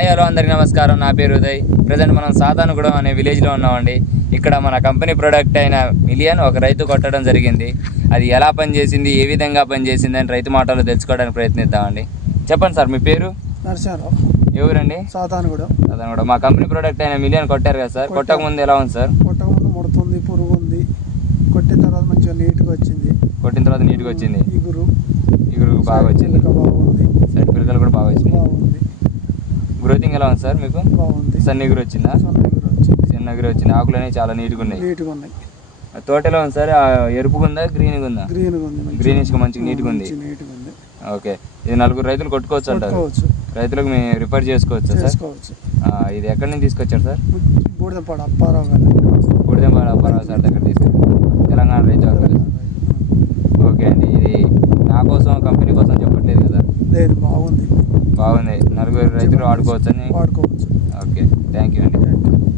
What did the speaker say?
Hi hello అందరికీ నమస్కారం. నా పేరు ఉదయ్. ప్రజెంట్ మనం సాతానుగూడెం అనే విలేజ్లో ఉన్నామండి. ఇక్కడ మన కంపెనీ ప్రోడక్ట్ అయిన మిలియన్ ఒక రైతు కొట్టడం జరిగింది. అది ఎలా పనిచేసింది ఏ విధంగా పనిచేసింది అని రైతు మాటలు తెలుసుకోవడానికి ప్రయత్నిద్దామండి. చెప్పండి సార్ మీ పేరు? నరసింహారావు. ఎవరండి? సాతానుగూడెం. సాతానుగూడెం. మా కంపెనీ ప్రోడక్ట్ అయిన మిలియన్ కొట్టారు కదా సార్. కొట్టక ముందు ఎలా ఉంది సార్? కొట్టకముందు ముడుతుంది పురుగు ఉంది. కొట్టిన తర్వాత మంచిగా నీట్గా వచ్చింది. కొట్టిన తర్వాత నీట్గా వచ్చింది. ఇగురు. ఇగురు బాగా వచ్చింది. బాగుంది సైడ్ పిల్లకలు కూడా బాగా వచ్చింది బాగుంది గ్రోతింగ్ ఎలా ఉంది సార్ మీకు? బాగుంది. సన్న వచ్చిందా? చిన్న ఇగురు వచ్చింది. ఆకులు అనేవి చాలా నీట్గా ఉన్నాయి. నీట్గా ఉన్నాయి. తోట ఎలా ఉంది సార్? ఎరుపుగా ఉందా గ్రీన్గా ఉందా? గ్రీన్గా ఉంది మంచిగా. గ్రీనిష్గా మంచిగా నీట్గా ఉంది. మంచి నీట్గా ఉంది. ఓకే. ఇది నలుగురు రైతులు కొట్టుకోవచ్చు అంటారు. రైతులకు మేము రిఫర్ చేసుకోవచ్చు సార్? ఇది ఎక్కడి నుంచి తీసుకొచ్చారు సార్? బూడిదపాడు అప్పారావు గారు. గుడిదెంబాడ అప్పారావు సార్ దగ్గర తీసుకొచ్చారు. తెలంగాణ రైతు. ఓకే అండి. ఇది నా కోసం కంపెనీ కోసం చెప్పట్లేదు కదా? లేదు బాగుంది. బాగుంది నలుగురు రైతులు వాడుకోవచ్చని వాడుకోవచ్చు ఓకే థ్యాంక్ యూ అండి